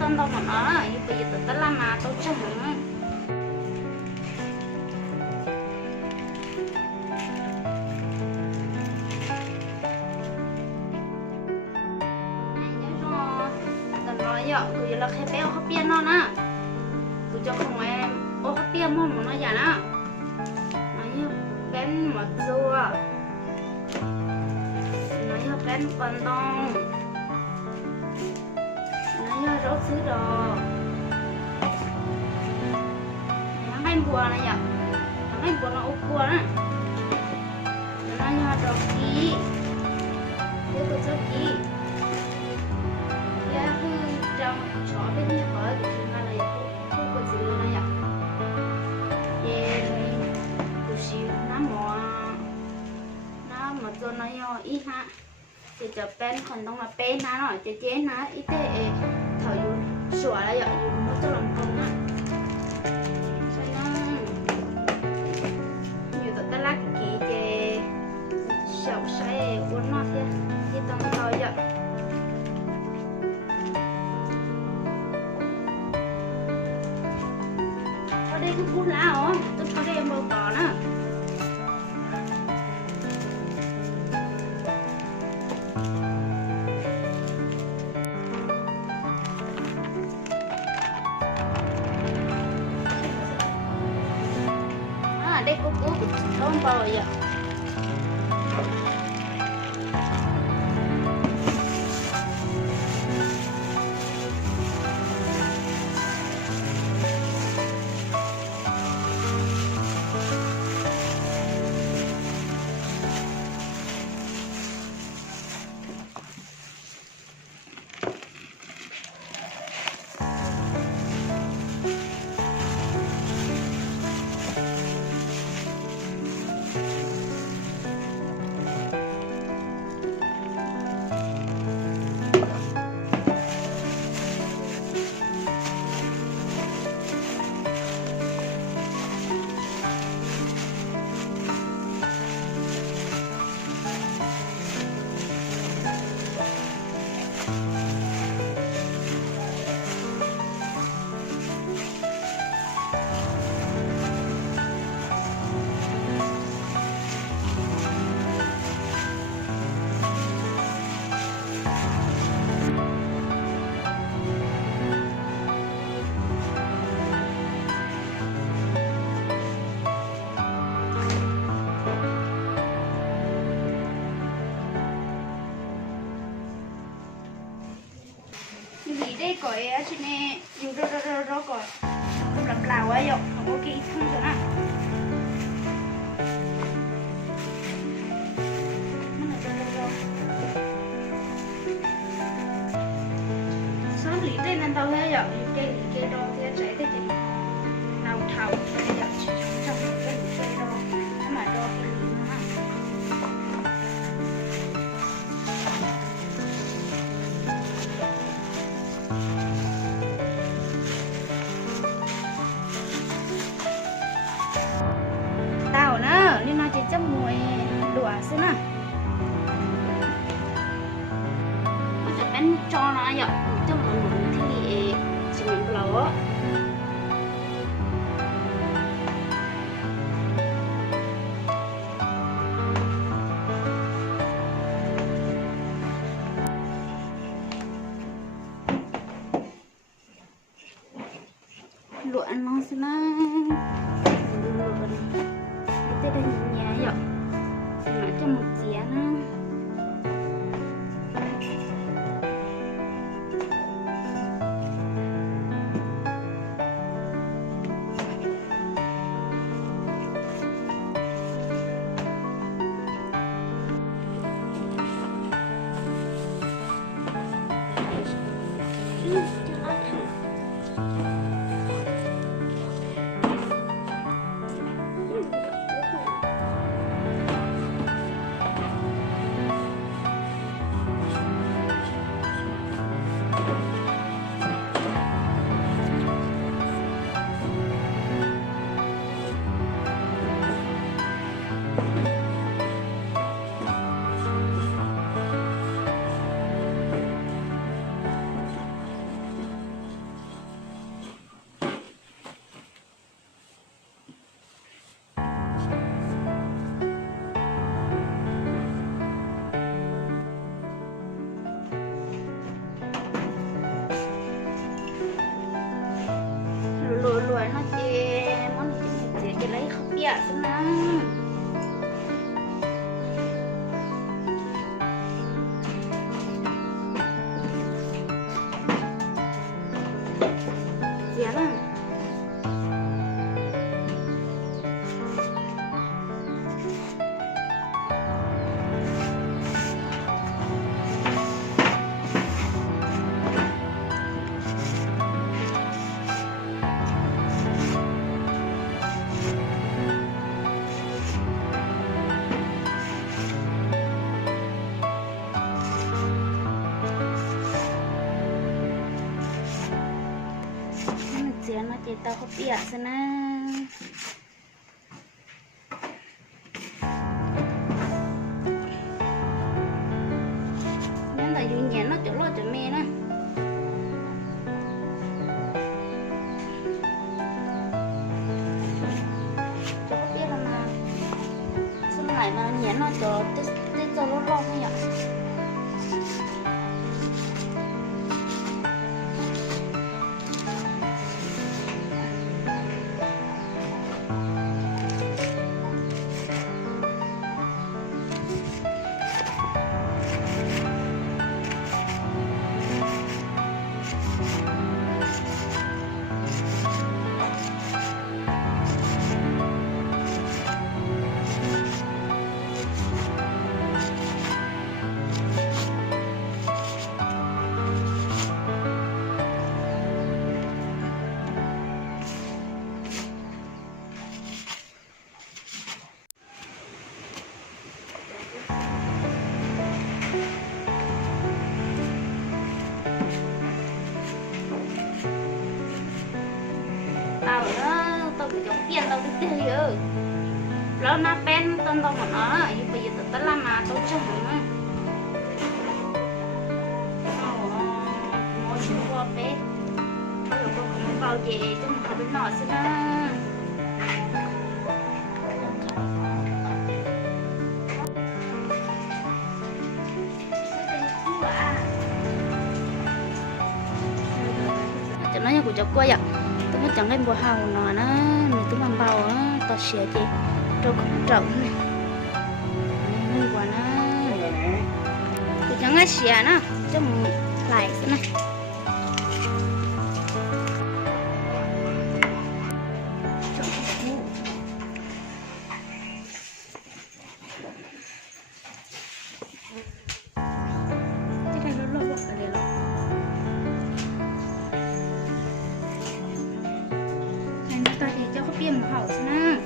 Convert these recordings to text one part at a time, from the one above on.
tân đâu mà nó bây giờ tớ làm mà tôi chồng nó giờ cứ là khai béo hấp biên nó nè cứ cho không em ô hấp biên môn mà nó giả nè nó như bên một rùa nó như bên phần đông nó như rốt sứ đồ nó ngay bùa này giờ nó ngay bùa nó úp bùa nè nó như rốt ký tiếp tục rốt ký trong chó bên nhà có cái thứ này là không có gì luôn này ạ. Về buổi chiều nó mà cho nó ít ha. Thì cho bên còn đông là bên nó rồi chế nó ít thế thở dù sủa là vậy dù nó cho làm công á. Cho nó nhiều tật lắc kỹ chế sọc say uốn nó thế thì tông thôi vậy. Đây có bút lá hả? Tôi có đây em đâu có nữa. Đây có bút không bao giờ. Đây có ấy chứ nè, dù đó có không làm lào ấy rồi, không có cái thương rồi nè. Sao lý đây là tao thế rồi, cái đó thế trái thế thì nào thảo thế rồi, trong cái cây đó, nó mà đó cái lý nó ha. Nhưng mà chỉ chấp mùi đùa xíu nè nóจะเป็นจอนะอย่าจะเหมือนที่ชิมเราลวกน้องสินะลวกกันđây là nhà vậy nó cho một chén chị tao có bịa xem nè nên là dùng nhẹ nó chỗ lo chỗ mẹ nè chỗ có bịa là mà xong lại mà nhẹ nó chỗ tết cho lo lo không nhỉ tao đó tao cứ chống tiền tao đi chơi rồi lâu na pen tao tao mà nó bây giờ tao làm mà tao chồng nó mua chú qua pen tao rồi cũng vào về trong học bên nọ xí na cho nó nhà của cháu coi ạ tôi mới chẳng lên bộ hào nó mình tôi làm bào á tao xỉa chị trâu cũng trộn này mình quả nó tôi chẳng ngay xỉa nó cho mình lại thế này cho có piêm hậu nè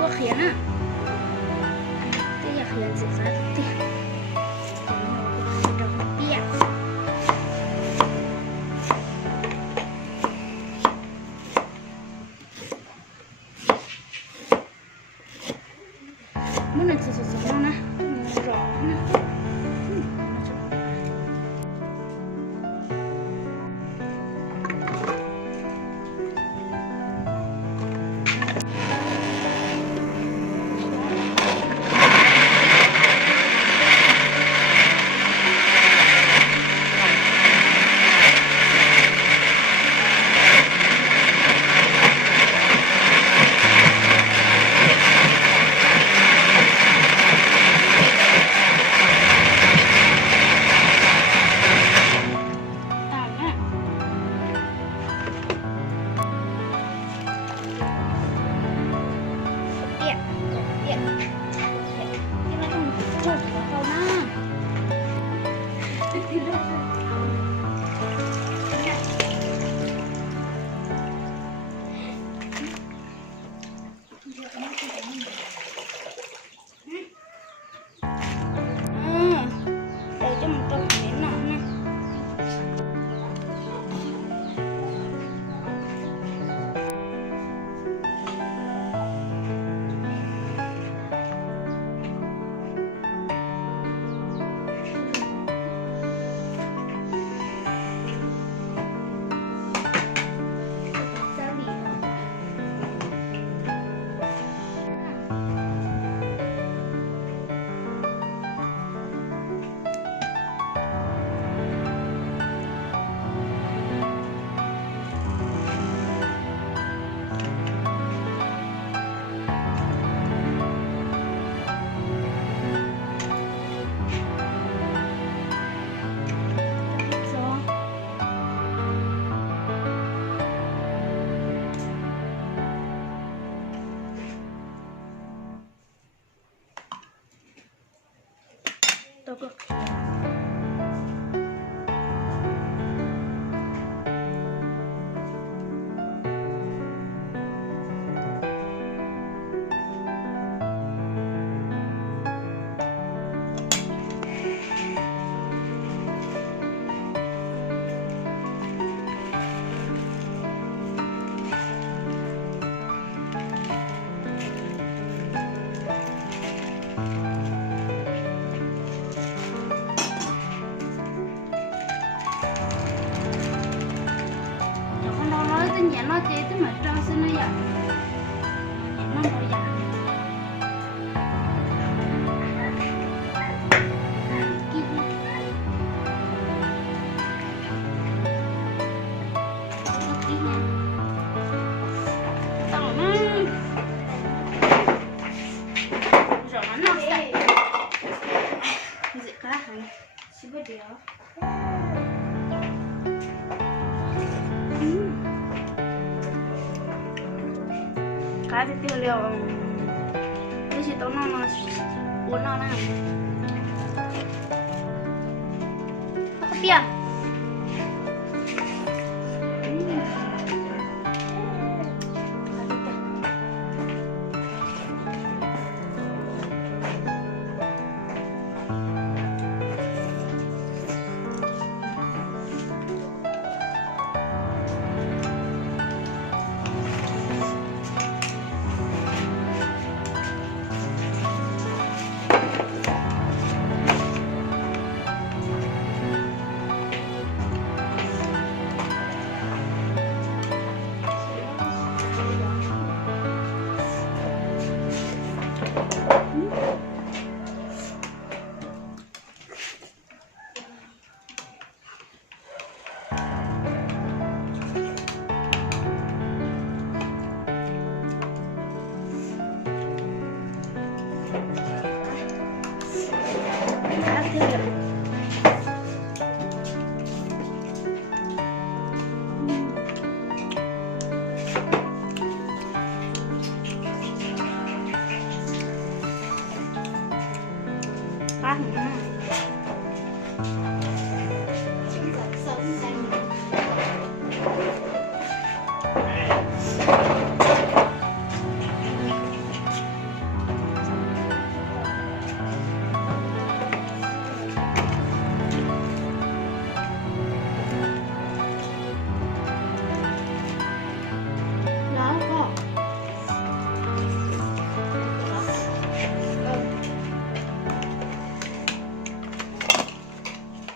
có khiến á cái giờ khiến sẽ ra tiền muốn là chỉ nó nè rõ nè đâu cơ nhẹ nó chế tức mà trao xin nó vậy nhẹ nó nói vậy cái thì tiêu liệu cái gì tao nó uống nó nè nó có tiền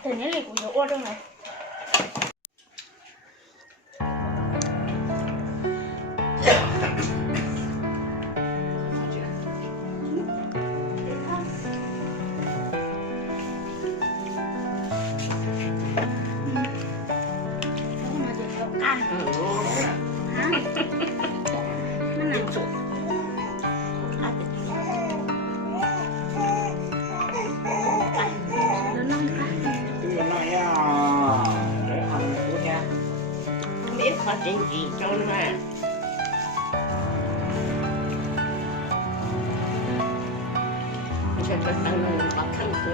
Thế này cũng có trong này. Ăn. Hả? Nó nằm chỗ. Có chuyện gì cho nó mà sẽ có tăng bậc khăn số